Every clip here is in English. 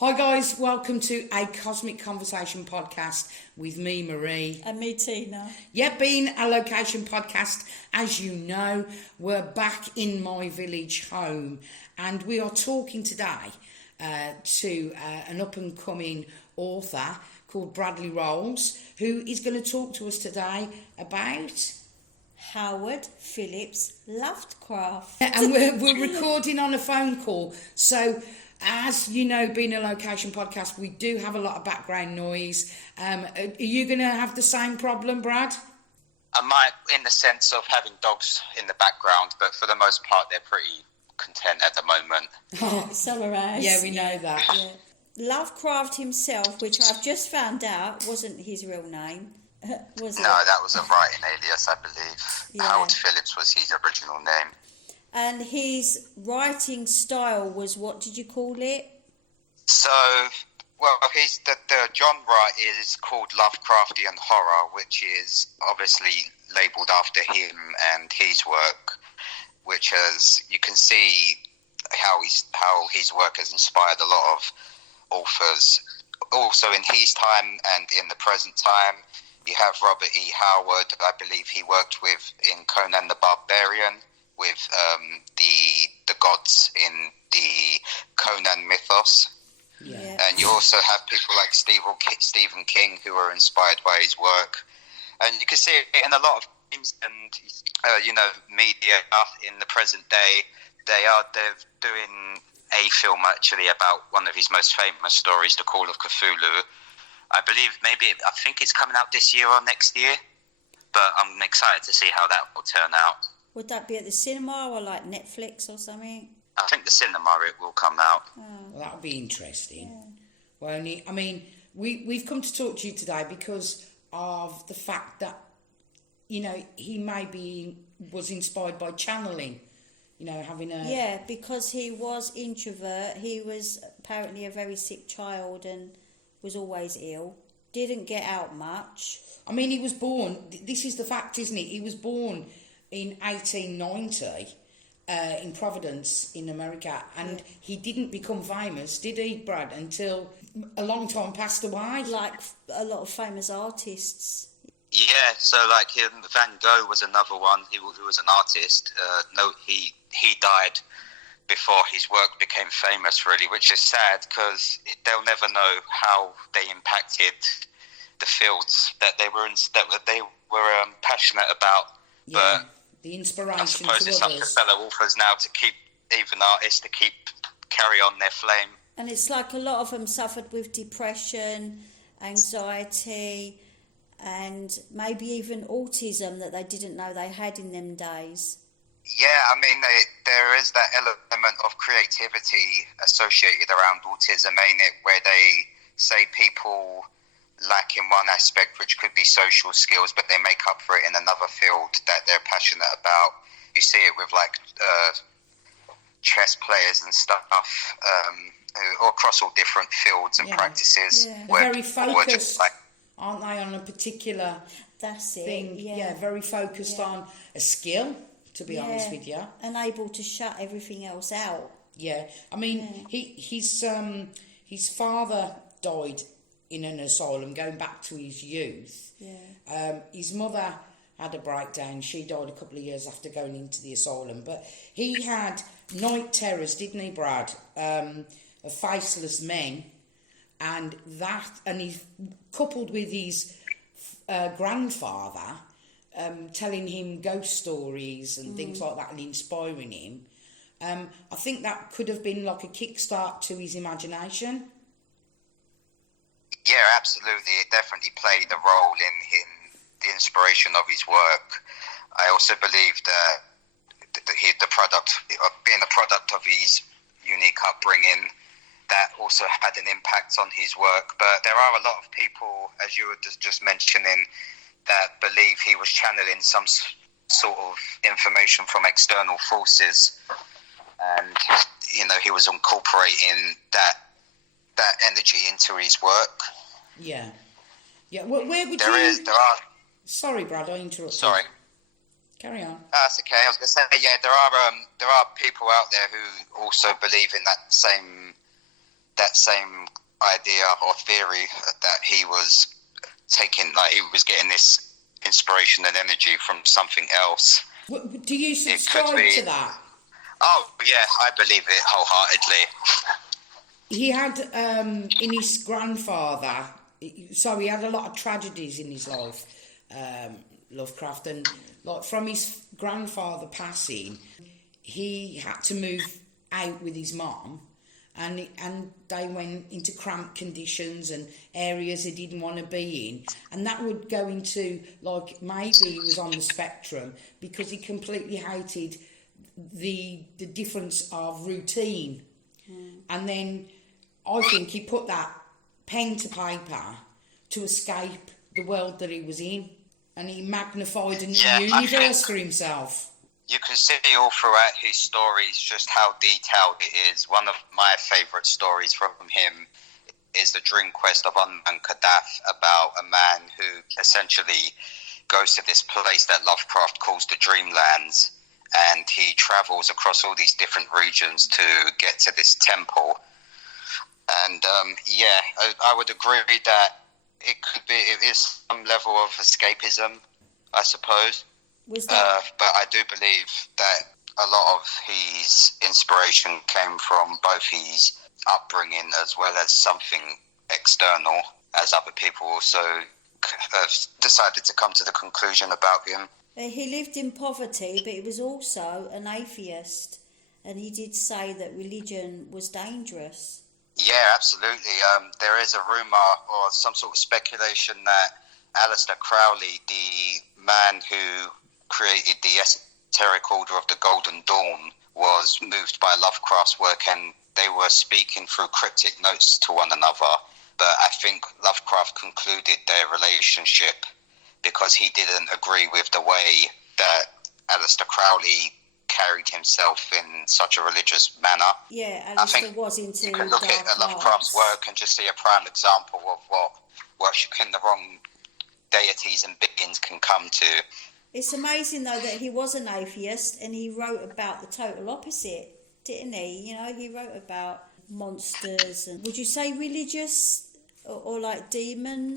Hi guys, welcome to a Cosmic Conversation podcast with me, Marie. And me, Tina. Yeah, being a location podcast, as you know, we're back in my village home and we are talking today to an up-and-coming author called Bradley Rolls, who is going to talk to us today about... Howard Phillips Lovecraft. And we're recording on a phone call, so... As you know, being a location podcast, we do have a lot of background noise. Are you going to have the same problem, Brad? I might, in the sense of having dogs in the background, but for the most part, they're pretty content at the moment. Summarise. Yeah, we know that. Yeah. Lovecraft himself, which I've just found out wasn't his real name, was it? No, that was a writing alias, I believe. Yeah. Howard Phillips was his original name. And his writing style was, what did you call it? So, well, the genre is called Lovecraftian horror, which is obviously labelled after him and his work, which has, you can see how his work has inspired a lot of authors. Also in his time and in the present time, you have Robert E. Howard. I believe he worked with in Conan the Barbarian, with the gods in the Conan mythos. Yeah. And you also have people like Stephen King who are inspired by his work. And you can see it in a lot of films and, media in the present day. They're doing a film actually about one of his most famous stories, The Call of Cthulhu. I think it's coming out this year or next year. But I'm excited to see how that will turn out. Would that be at the cinema or like Netflix or something? I think the cinema it will come out. Oh. Well, that would be interesting. Yeah. Well, we've come to talk to you today because of the fact that, he was inspired by channeling, having a... Yeah, because he was introvert. He was apparently a very sick child and was always ill. Didn't get out much. I mean, he was born... This is the fact, isn't it? He was born... in 1890 in Providence in America, and he didn't become famous, did he, Brad, until a long time passed away? Like a lot of famous artists. Yeah, so like him, Van Gogh was another one who was an artist. He died before his work became famous, really, which is sad because they'll never know how they impacted the fields that they were passionate about. Yeah. But the inspiration I suppose to it's others. up to fellow authors now to keep, even artists, to carry on their flame. And it's like a lot of them suffered with depression, anxiety, and maybe even autism that they didn't know they had in them days. Yeah, I mean, there is that element of creativity associated around autism, ain't it, where they say people lack in one aspect, which could be social skills, but they make up for it in another field that they're passionate about. You see it with like chess players and stuff, or across all different fields and practices. Yeah. They're very focused, aren't they, on a particular thing? Yeah, very focused on a skill, to be honest with you. And able to shut everything else out. Yeah, I mean, his father died in an asylum, going back to his youth. Yeah. His mother had a breakdown. She died a couple of years after going into the asylum. But he had night terrors, didn't he, Brad? Of faceless men. And he's coupled with his grandfather telling him ghost stories and things like that and inspiring him. I think that could have been like a kickstart to his imagination. Yeah, absolutely. It definitely played a role in the inspiration of his work. I also believe that being a product of his unique upbringing, that also had an impact on his work. But there are a lot of people, as you were just mentioning, that believe he was channeling some sort of information from external forces, and he was incorporating that energy into his work. Yeah. Where would there are. Sorry, Brad, I interrupted. Sorry. Carry on. That's okay. I was going to say, there are people out there who also believe in that same that same idea or theory that he was he was getting this inspiration and energy from something else. Do you subscribe to that? Oh, yeah, I believe it wholeheartedly. He had, in his grandfather, so he had a lot of tragedies in his life, Lovecraft, and like from his grandfather passing, he had to move out with his mom, and they went into cramped conditions and areas he didn't want to be in, and that would go into, like, maybe he was on the spectrum because he completely hated the difference of routine. And then I think he put that pen to paper to escape the world that he was in, and he magnified a new universe for himself. You can see all throughout his stories just how detailed it is. One of my favourite stories from him is the Dream Quest of Unknown Kadath, about a man who essentially goes to this place that Lovecraft calls the Dreamlands, and he travels across all these different regions to get to this temple. And I would agree that it is some level of escapism, I suppose. But I do believe that a lot of his inspiration came from both his upbringing as well as something external, as other people also have decided to come to the conclusion about him. He lived in poverty, but he was also an atheist, and he did say that religion was dangerous. Yeah, absolutely. There is a rumour or some sort of speculation that Aleister Crowley, the man who created the esoteric order of the Golden Dawn, was moved by Lovecraft's work, and they were speaking through cryptic notes to one another. But I think Lovecraft concluded their relationship because he didn't agree with the way that Aleister Crowley carried himself in such a religious manner. Yeah, Aleister was into you can look at Lovecraft's work and just see a prime example of what worshipping the wrong deities and beings can come to. It's amazing, though, that he was an atheist and he wrote about the total opposite, didn't he? You know, he wrote about monsters. And would you say religious or like demons?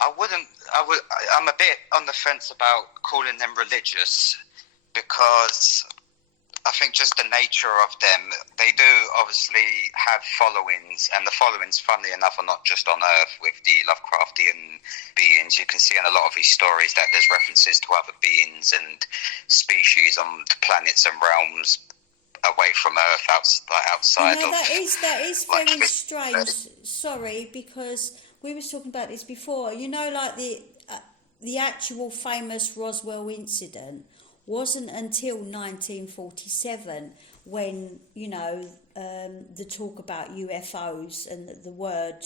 I'm a bit on the fence about calling them religious, because I think just the nature of them, they do obviously have followings, and the followings, funnily enough, are not just on Earth with the Lovecraftian beings. You can see in a lot of his stories that there's references to other beings and species on planets and realms away from Earth, outside of... That is very strange. Sorry, because we were talking about this before. You know, like the actual famous Roswell incident wasn't until 1947 when, you know, the talk about UFOs and the word,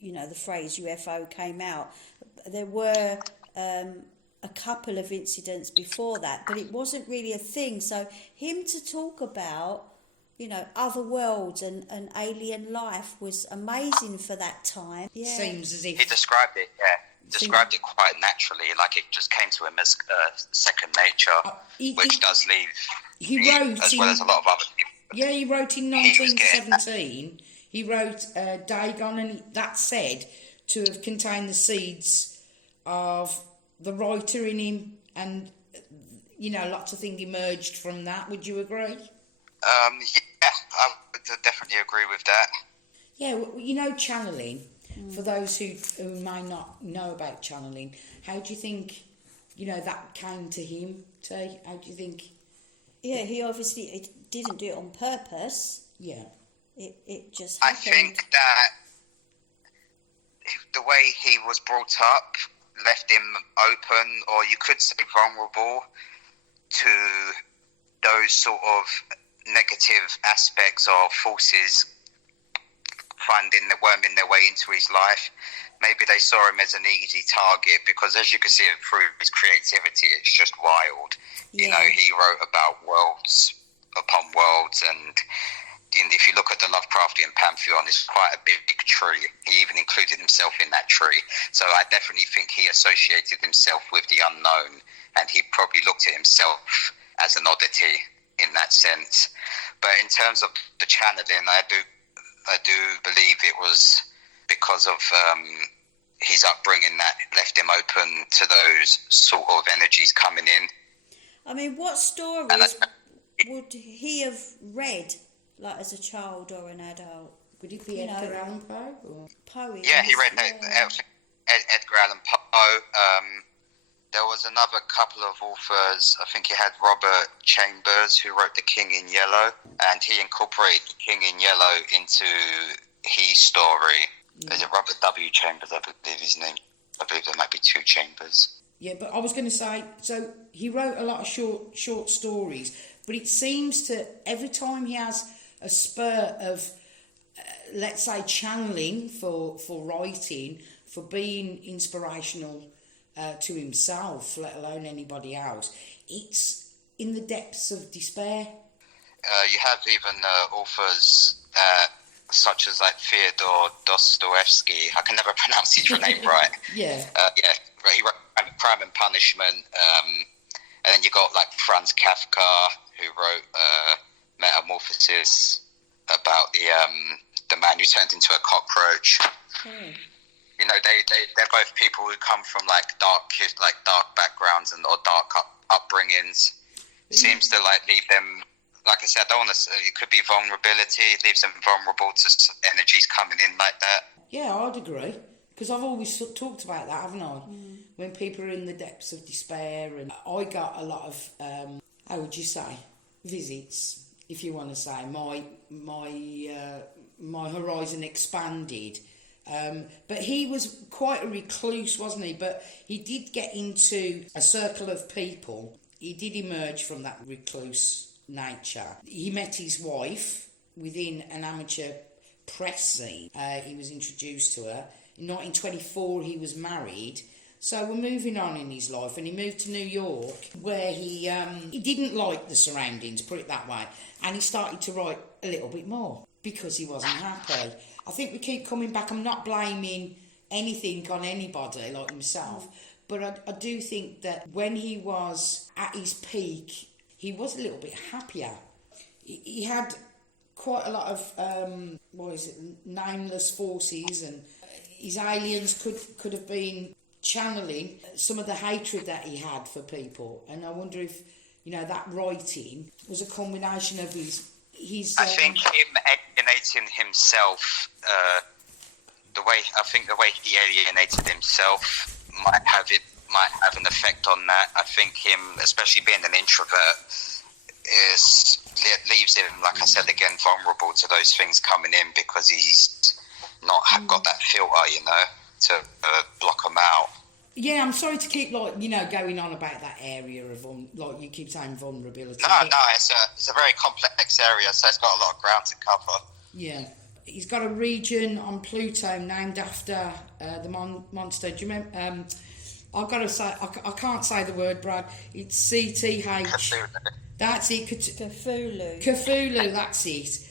you know, the phrase UFO came out. There were a couple of incidents before that, but it wasn't really a thing. So him to talk about, you know, other worlds and alien life was amazing for that time. Yeah. Seems as if... He described it, described it quite naturally, like it just came to him as second nature, which does leave he wrote as well as a lot of other people. Yeah, he wrote in 1917, he wrote Dagon, and that's said to have contained the seeds of the writer in him, and, you know, lots of things emerged from that. Would you agree? Yeah, I would definitely agree with that. Yeah, well, you know, channeling, for those who may not know about channeling, how do you think, you know, that came to him, T? How do you think? Yeah, he obviously didn't do it on purpose. Yeah. It just happened. I think that the way he was brought up left him open, or you could say vulnerable, to those sort of negative aspects or forces worming their way into his life. Maybe they saw him as an easy target, because as you can see through his creativity, it's just wild. Yeah. You know, he wrote about worlds upon worlds, and if you look at the Lovecraftian pantheon, it's quite a big tree. He even included himself in that tree. So I definitely think he associated himself with the unknown, and he probably looked at himself as an oddity in that sense. But in terms of the channeling, I do believe it was because of his upbringing that left him open to those sort of energies coming in. I mean, what stories would he have read, like as a child or an adult? Would it be Edgar Allan Poe? Or? Poems? Yeah, he read Edgar Allan Poe. There was another couple of authors. I think he had Robert Chambers, who wrote The King in Yellow, and he incorporated The King in Yellow into his story. Is it Robert W. Chambers, I believe his name? I believe there might be two Chambers. Yeah, but I was going to say, so he wrote a lot of short stories, but it seems to, every time he has a spur of, let's say, channeling for writing, for being inspirational to himself, let alone anybody else, it's in the depths of despair. You have even authors such as like Fyodor Dostoevsky. I can never pronounce his name right. Yeah. He wrote Crime and Punishment. And then you got like Franz Kafka, who wrote Metamorphosis, about the man who turned into a cockroach. You know, they're both people who come from like dark backgrounds or dark upbringings. Seems to like leave them, like I said, I don't want to say, it could be vulnerability. It leaves them vulnerable to energies coming in like that. Yeah, I'd agree, because I've always talked about that, haven't I? When people are in the depths of despair, and I got a lot of how would you say, visits, if you want to say. My horizon expanded. But he was quite a recluse, wasn't he? But he did get into a circle of people. He did emerge from that recluse nature. He met his wife within an amateur press scene. He was introduced to her. In 1924, he was married. So we're moving on in his life, and he moved to New York, where he didn't like the surroundings, put it that way, and he started to write a little bit more because he wasn't happy. I think we keep coming back. I'm not blaming anything on anybody like himself, but I do think that when he was at his peak, he was a little bit happier. He had quite a lot of nameless forces, and his aliens could have been channeling some of the hatred that he had for people. And I wonder if, you know, that writing was a combination of his I think him alienating himself, the way he alienated himself might have an effect on that. I think him, especially being an introvert, leaves him, like I said again, vulnerable to those things coming in, because he's not got that filter, you know, to block them out. Yeah, I'm sorry to keep, going on about that area of, like you keep saying, vulnerability. No, it's a very complex area, so it's got a lot of ground to cover. Yeah. He's got a region on Pluto named after the monster. Do you remember? I've got to say, I can't say the word, Brad. It's CTH. Cthulhu. That's it. Cthulhu, that's it.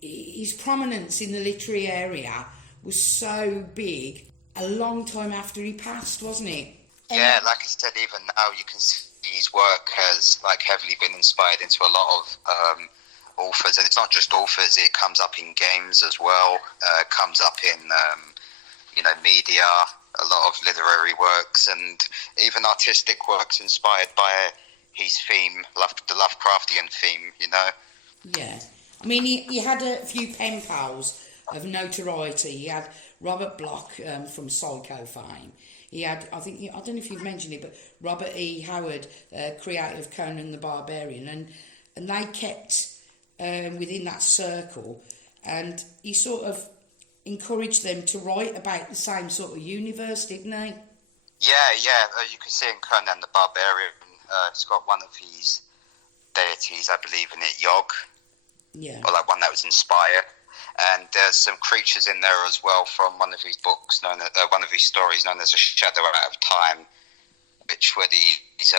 His prominence in the literary area was so big a long time after he passed, wasn't it? Yeah, like I said, even now you can see his work has heavily been inspired into a lot of authors, and it's not just authors. It comes up in games as well. Comes up in media, a lot of literary works, and even artistic works inspired by his theme, the Lovecraftian theme. You know. Yeah, I mean, he had a few pen pals of notoriety. He had Robert Bloch from Psycho fame. He had, I don't know if you've mentioned it, but Robert E. Howard, creator of Conan the Barbarian, and they kept within that circle, and he sort of encouraged them to write about the same sort of universe, didn't he? Yeah. You can see in Conan the Barbarian, it's got one of his deities, I believe in it, Yog. Yeah. Or like one that was inspired. And there's some creatures in there as well from one of his books, one of his stories known as A Shadow Out of Time, which were these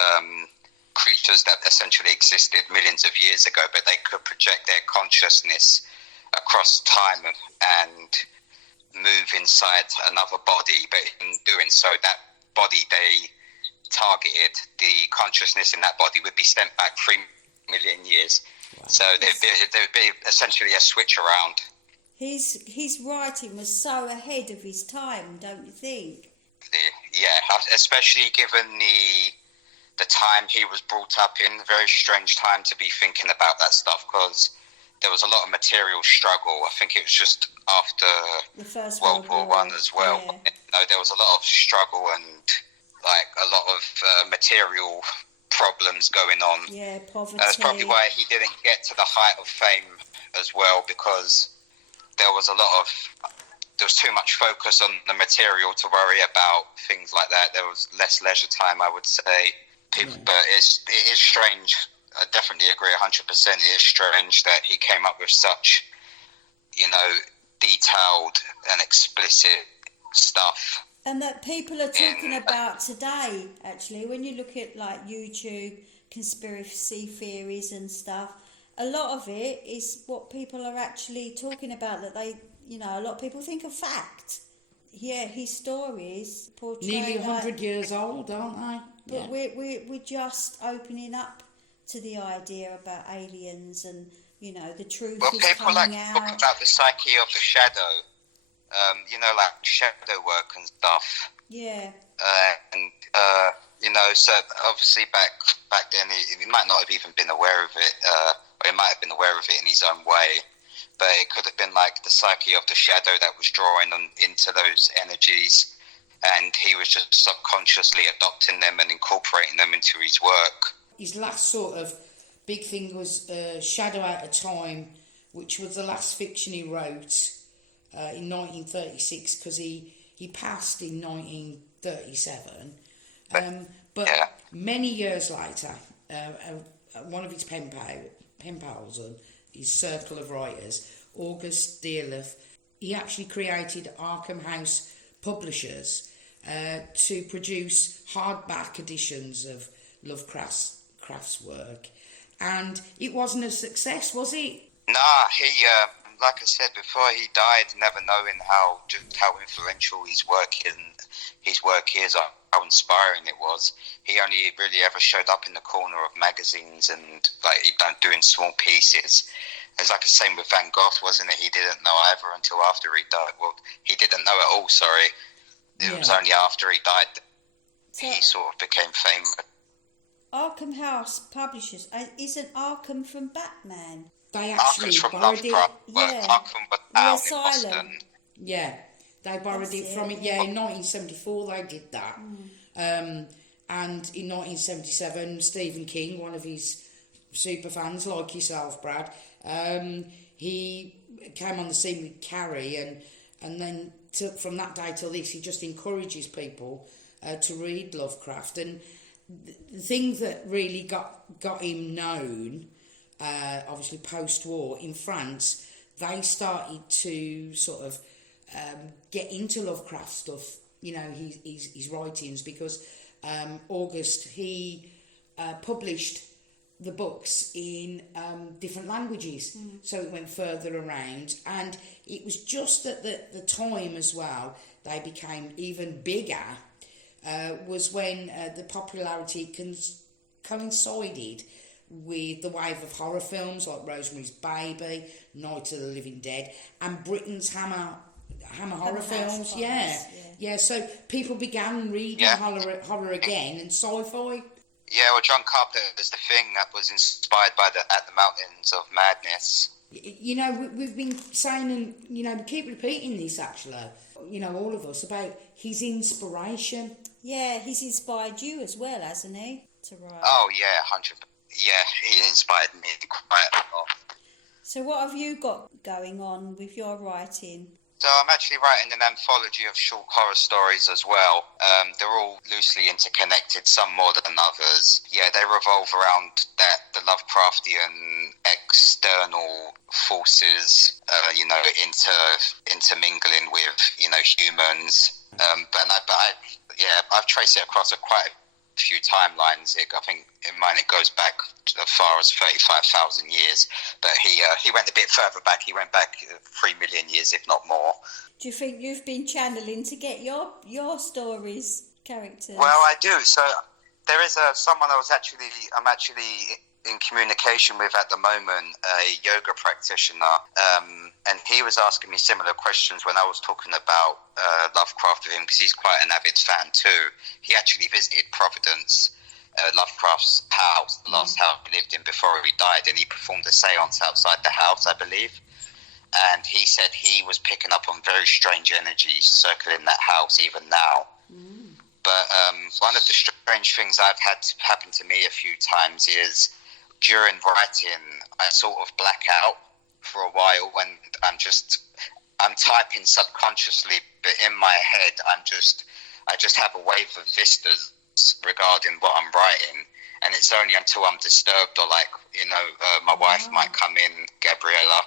creatures that essentially existed millions of years ago, but they could project their consciousness across time and move inside another body. But in doing so, that body, they targeted, the consciousness in that body would be sent back 3 million years. Wow. So there'd be essentially a switch around. His writing was so ahead of his time, don't you think? Yeah, especially given the time he was brought up in. Very strange time to be thinking about that stuff, because there was a lot of material struggle. I think it was just after the First World War One as well. Yeah. You know, there was a lot of struggle and like a lot of material problems going on. Yeah, poverty. That's probably why he didn't get to the height of fame as well, because there was too much focus on the material to worry about things like that. There was less leisure time, I would say. But it is strange. I definitely agree 100%. It is strange that he came up with such, detailed and explicit stuff. And that people are talking about today, actually, when you look at like YouTube, conspiracy theories and stuff, a lot of it is what people are actually talking about, that they, a lot of people think are fact. Yeah, his stories portray nearly 100 years old, aren't they? But we're just opening up to the idea about aliens, and the truth is coming out. People talk about the psyche of the shadow, like shadow work and stuff. Yeah. So obviously back then he might not have even been aware of it, or he might have been aware of it in his own way. But it could have been like the psyche of the shadow that was drawing into those energies, and he was just subconsciously adopting them and incorporating them into his work. His last sort of big thing was Shadow Out of Time, which was the last fiction he wrote in 1936, because he passed in 1937. But many years later, one of his pen pals on his circle of writers, August Dearlove, he actually created Arkham House Publishers to produce hardback editions of Lovecraft's work, and it wasn't a success, was it? Nah, he, like I said before, he died never knowing how influential his work is, how inspiring it was. He only really ever showed up in the corner of magazines and doing small pieces. It's like the same with Van Gogh, wasn't it? He didn't know either until after he died. Well, he didn't know at all, sorry. It was only after he died that he sort of became famous. Arkham House Publishers, isn't Arkham from Batman? They actually borrowed it. Yeah. Arkham was out in Asylum. Boston. Yeah, they borrowed it from it. Yeah, in 1974 they did that. And in 1977, Stephen King, one of his super fans like yourself, Brad, he came on the scene with Carrie, and then from that day till this, he just encourages people to read Lovecraft. And the thing that really got him known, obviously post-war in France, they started to sort of get into Lovecraft stuff, his writings, because August, he published the books in different languages, so it went further around, and it was just at the time as well they became even bigger, was when the popularity coincided with the wave of horror films like Rosemary's Baby, Night of the Living Dead, and Britain's Hammer horror films. Yeah. So people began reading horror again, and sci-fi. Yeah, well, John Carpenter's The Thing, that was inspired by At the Mountains of Madness. We've been saying, and we keep repeating this actually, all of us, about his inspiration. Yeah, he's inspired you as well, hasn't he, to write? Oh yeah, 100%. Yeah, he inspired me quite a lot. So what have you got going on with your writing? So I'm actually writing an anthology of short horror stories as well. They're all loosely interconnected, some more than others. Yeah, they revolve around the Lovecraftian external forces, intermingling with, humans. I've traced it across quite a few timelines. I think in mine it goes back as far as 35,000 years, but he went a bit further back. He went back 3 million years, if not more. Do you think you've been channeling to get your stories, characters? Well, I do. So There is someone I'm actually in communication with at the moment, a yoga practitioner, and he was asking me similar questions when I was talking about Lovecraft with him, because he's quite an avid fan too. He actually visited Providence, Lovecraft's house, the last house he lived in before he died, and he performed a seance outside the house, I believe. And he said he was picking up on very strange energies circling that house even now. But one of the strange things I've had happen to me a few times is during writing, I sort of black out for a while when I'm typing subconsciously, but in my head, I just have a wave of vistas regarding what I'm writing. And it's only until I'm disturbed or my wife might come in, Gabriella,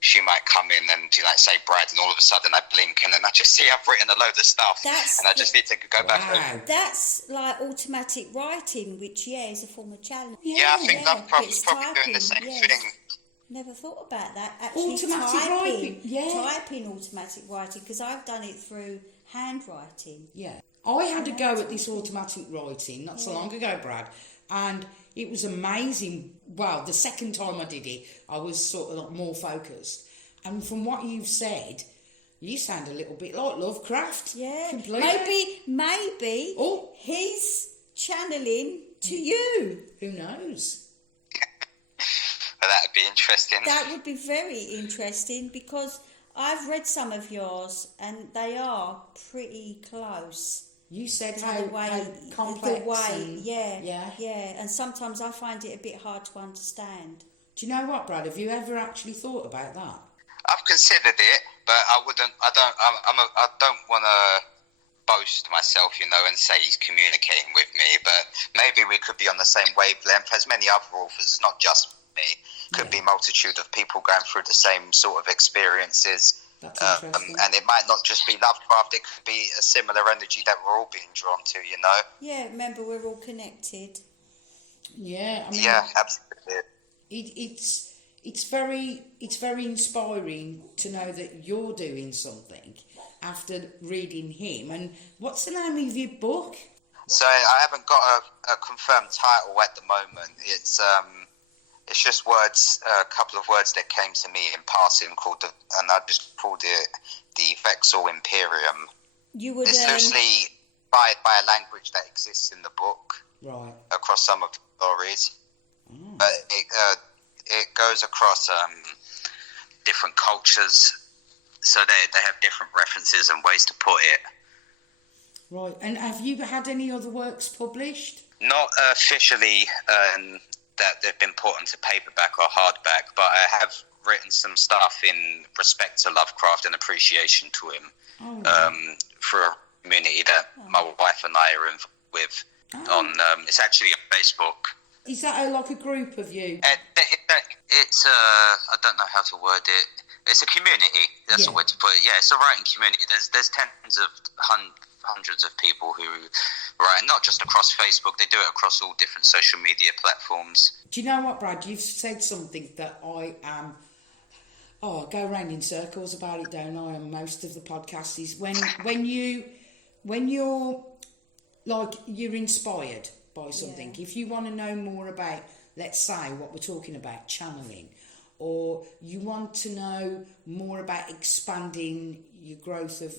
she might come in and say Brad, and all of a sudden I blink and then I just see I've written a load of stuff and I just need to go back home. That's like automatic writing, which is a form of challenge. Yeah, I think Lovecraft's probably doing the same thing. Never thought about that. Actually, automatic writing. Typing automatic writing, because I've done it through handwriting. Yeah. I had a go at this automatic writing not so long ago, Brad, and it was amazing. Well, the second time I did it, I was sort of more focused. And from what you've said, you sound a little bit like Lovecraft. Yeah. Completely. Maybe he's channeling to you. Who knows? Well, that would be interesting. That would be very interesting, because I've read some of yours and they are pretty close. You said how complex. And sometimes I find it a bit hard to understand. Do you know what, Brad? Have you ever actually thought about that? I've considered it, but I don't want to boast myself, and say he's communicating with me. But maybe we could be on the same wavelength as many other authors, not just me. Could be a multitude of people going through the same sort of experiences. That's interesting. And it might not just be Lovecraft, it could be a similar energy that we're all being drawn to, Yeah, remember, we're all connected. Yeah, I mean, yeah, absolutely. It's very inspiring to know that you're doing something after reading him. And what's the name of your book? So I haven't got a confirmed title at the moment. It's just words, a couple of words that came to me in passing, and I just called it the Vexal Imperium. It's loosely inspired by a language that exists in the book, right, across some of the stories. But it goes across different cultures, so they have different references and ways to put it. Right, and have you had any other works published? Not officially. That they've been put onto paperback or hardback, but I have written some stuff in respect to Lovecraft and appreciation to him for a community that my wife and I are involved with. It's actually on Facebook. Is that like a group of you? It's I don't know how to word it. It's a community. That's the way to put it. Yeah, it's a writing community. There's tens of hundreds of people who write, not just across Facebook. They do it across all different social media platforms. Do you know what, Brad? You've said something that I am. I go around in circles about it, don't I? On most of the podcasts, is when you're like you're inspired by something. Yeah. If you want to know more about, let's say, what we're talking about, channeling, or you want to know more about expanding your growth of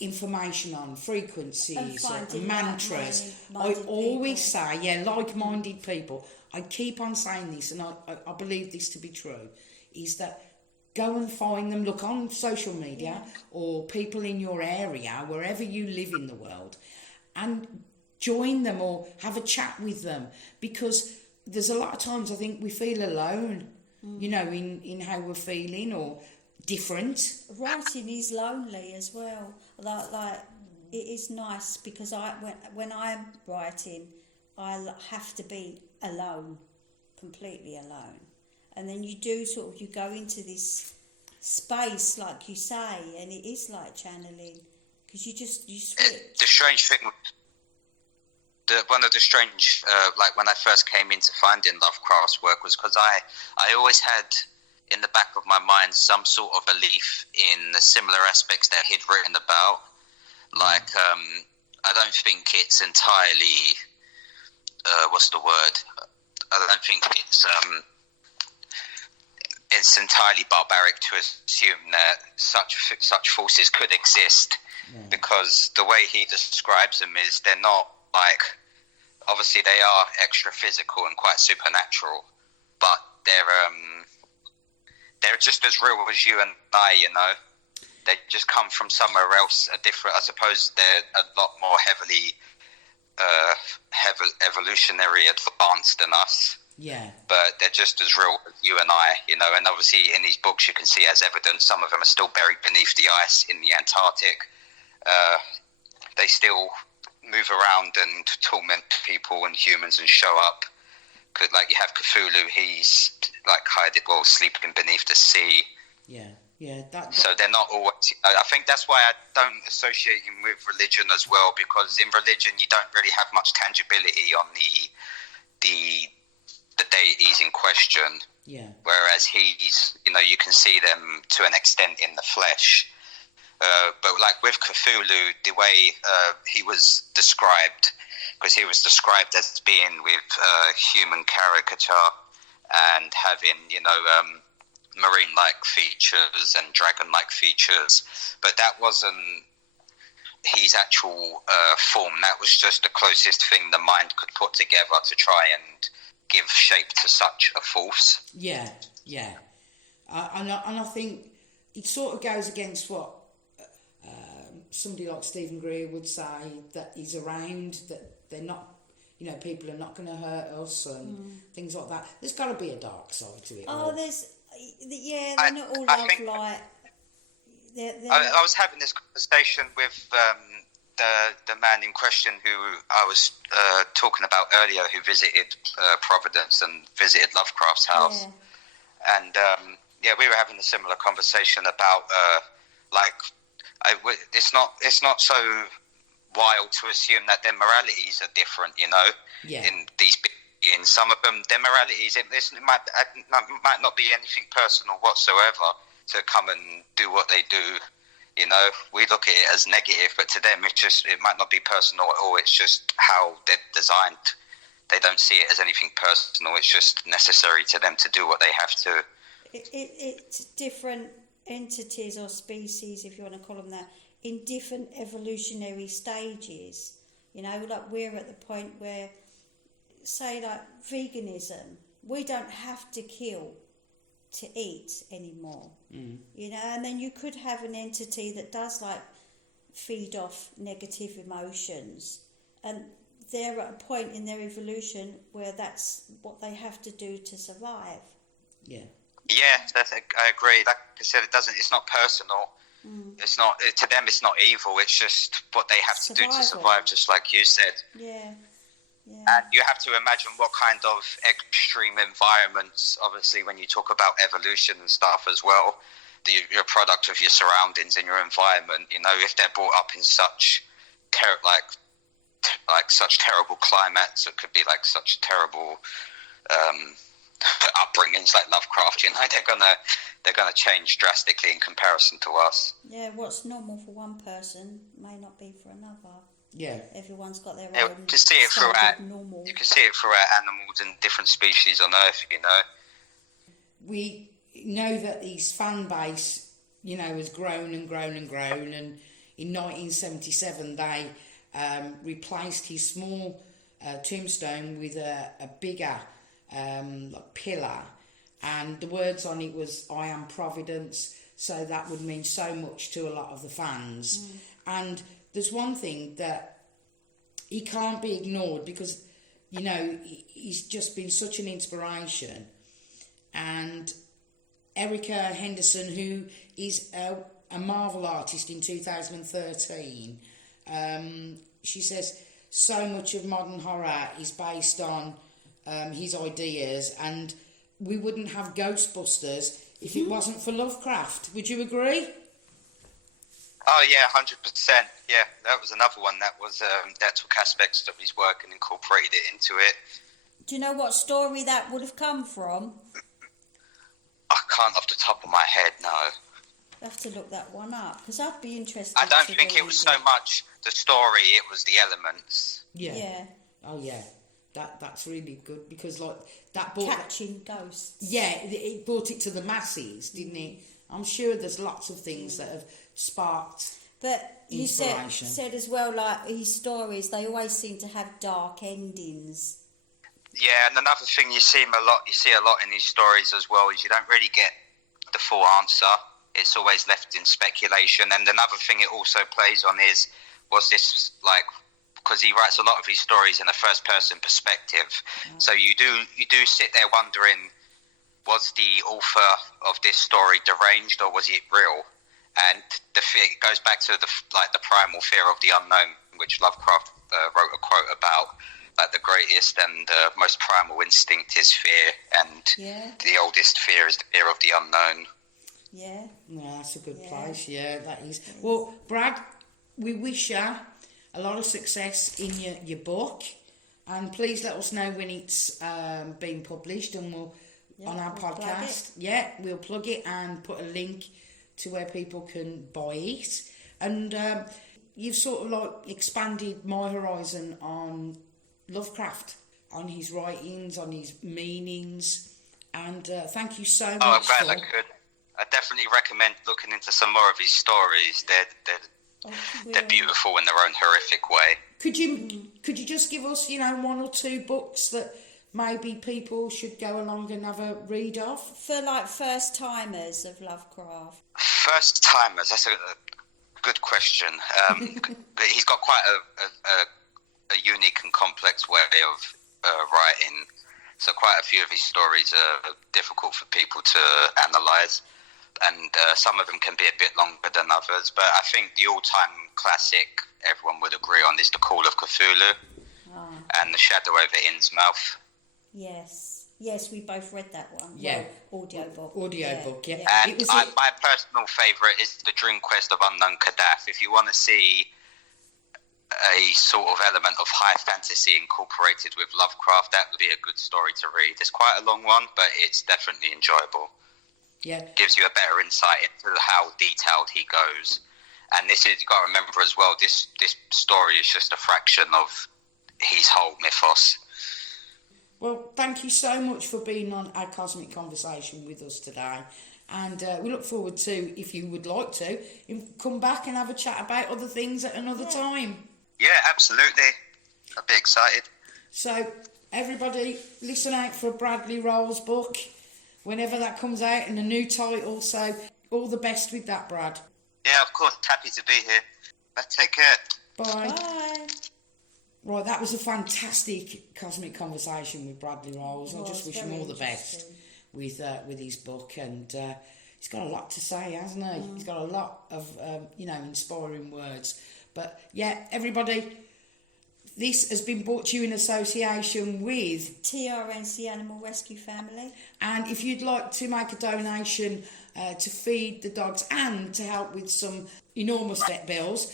information on frequencies or mantras, I always say, like-minded people, I keep on saying this, and I believe this to be true, is that go and find them, look on social media or people in your area, wherever you live in the world, and join them or have a chat with them, because there's a lot of times I think we feel alone, in how we're feeling or different. Writing is lonely as well. Like it is nice, because when I'm writing, I have to be alone, completely alone, and then you go into this space, like you say, and it is like channeling, because you switch. The strange thing. One of the strange, like when I first came into finding Lovecraft's work, was because I always had in the back of my mind some sort of belief in the similar aspects that he'd written about. Like, I don't think it's entirely what's the word? I don't think it's entirely barbaric to assume that such forces could exist, because the way he describes them is they're not like, obviously they are extra physical and quite supernatural, but they're just as real as you and I, you know. They just come from somewhere else, a different. I suppose they're a lot more heavily evolutionary advanced than us. Yeah. But they're just as real as you and I, you know. And obviously in these books you can see as evidence, some of them are still buried beneath the ice in the Antarctic. They still move around and torment people and humans and show up. Like you have Cthulhu, he's like sleeping beneath the sea. Yeah. So they're not always. I think that's why I don't associate him with religion as well, because in religion you don't really have much tangibility on the deities in question. Yeah. Whereas he's, you know, you can see them to an extent in the flesh. But like with Cthulhu, the way he was described, because he was described as being with human caricature and having, you know, marine-like features and dragon-like features, but that wasn't his actual form. That was just the closest thing the mind could put together to try and give shape to such a force. Yeah. And I think it sort of goes against what somebody like Stephen Greer would say, that he's around, that they're not, you know, people are not going to hurt us and things like that. There's got to be a dark side to it. They're not all love light. I was having this conversation with the man in question who I was talking about earlier, who visited Providence and visited Lovecraft's house. Yeah. And we were having a similar conversation about it's not so wild to assume that their moralities are different, you know. Yeah. In these beings, some of them, their moralities, it might not be anything personal whatsoever to come and do what they do. You know, we look at it as negative, but to them, it might not be personal at all. It's just how they're designed. They don't see it as anything personal. It's just necessary to them to do what they have to. It's different entities or species, if you want to call them that, in different evolutionary stages. You know, like we're at the point where, say, like veganism, we don't have to kill to eat anymore. You know, and then you could have an entity that does like feed off negative emotions, and they're at a point in their evolution where that's what they have to do to survive. Yeah, I agree. Like I said, it's not personal. It's not, to them it's not evil, it's just what they have to do to survive, just like you said. Yeah. And you have to imagine what kind of extreme environments, obviously when you talk about evolution and stuff as well, you're a product of your surroundings and your environment. You know, if they're brought up in such such terrible climates, it could be like such terrible upbringings like Lovecraft, you know, they're gonna change drastically in comparison to us. Yeah, what's normal for one person may not be for another. Yeah, everyone's got their own. You can see it throughout. Normal. You can see it throughout animals and different species on Earth. You know, we know that his fan base, you know, has grown and grown and grown. And in 1977, they replaced his small tombstone with a bigger pillar, and the words on it was "I am Providence." So that would mean so much to a lot of the fans. And there's one thing that he can't be ignored, because, you know, he's just been such an inspiration. And Erica Henderson, who is a Marvel artist in 2013, she says so much of modern horror is based on his ideas, and we wouldn't have Ghostbusters if it wasn't for Lovecraft. Would you agree? Oh yeah, 100%. Yeah, that was another one that was that took aspects of his work and incorporated it into it. Do you know what story that would have come from? I can't off the top of my head, no. I have to look that one up, because I'd be interested. I don't think it was so much the story, it was the elements. Yeah. Yeah. Oh yeah. That's really good because like that brought Catching ghosts. yeah, it brought it to the masses, didn't it? I'm sure there's lots of things that have sparked. But you Inspiration. said as well, like his stories, they always seem to have dark endings. Yeah, and another thing you see a lot in these stories as well, is you don't really get the full answer. It's always left in speculation. And another thing it also plays on is, was this like, because he writes a lot of his stories in a first-person perspective, so you do sit there wondering, was the author of this story deranged or was it real? And it goes back to the primal fear of the unknown, which Lovecraft wrote a quote about. Like the greatest and most primal instinct is fear, and the oldest fear is the fear of the unknown. Yeah. No, that's a good place. Yeah, that is. Well, Brad, we wish you a lot of success in your book, and please let us know when it's being published, and we'll on our podcast. Yeah, we'll plug it and put a link to where people can buy it. And you've sort of like expanded my horizon on Lovecraft, on his writings, on his meanings, and thank you so much. Oh, I'm glad I could. I definitely recommend looking into some more of his stories. They're beautiful in their own horrific way. Could you just give us, one or two books that maybe people should go along and have a read of? For like first timers of Lovecraft. First timers, that's a good question. He's got quite a unique and complex way of writing, so quite a few of his stories are difficult for people to analyse, and some of them can be a bit longer than others, but I think the all-time classic everyone would agree on is The Call of Cthulhu and The Shadow over Innsmouth. Yes, we both read that one. Yeah. Well, audiobook. Audiobook, yeah. And my personal favourite is The Dream Quest of Unknown Kadath. If you want to see a sort of element of high fantasy incorporated with Lovecraft, that would be a good story to read. It's quite a long one, but it's definitely enjoyable. Yeah. Gives you a better insight into how detailed he goes. And this is, you've got to remember as well, this story is just a fraction of his whole mythos. Well, thank you so much for being on our Cosmic Conversation with us today. And we look forward to, if you would like to, come back and have a chat about other things at another time. Yeah, absolutely. I'd be excited. So, everybody, listen out for Bradley Roll's book, whenever that comes out, and a new title. So, all the best with that, Brad. Yeah, of course. Happy to be here. Take care. Bye. Bye. Right, that was a fantastic Cosmic Conversation with Bradley Rolls. I just wish him all the best with his book, and he's got a lot to say, hasn't he? He's got a lot of inspiring words. But yeah, everybody, this has been brought to you in association with TRNC Animal Rescue Family. And if you'd like to make a donation to feed the dogs and to help with some enormous vet bills,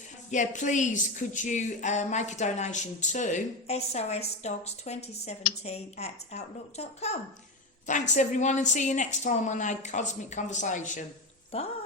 please could you make a donation to sosdogs2017@outlook.com. Thanks everyone, and see you next time on our Cosmic Conversation. Bye.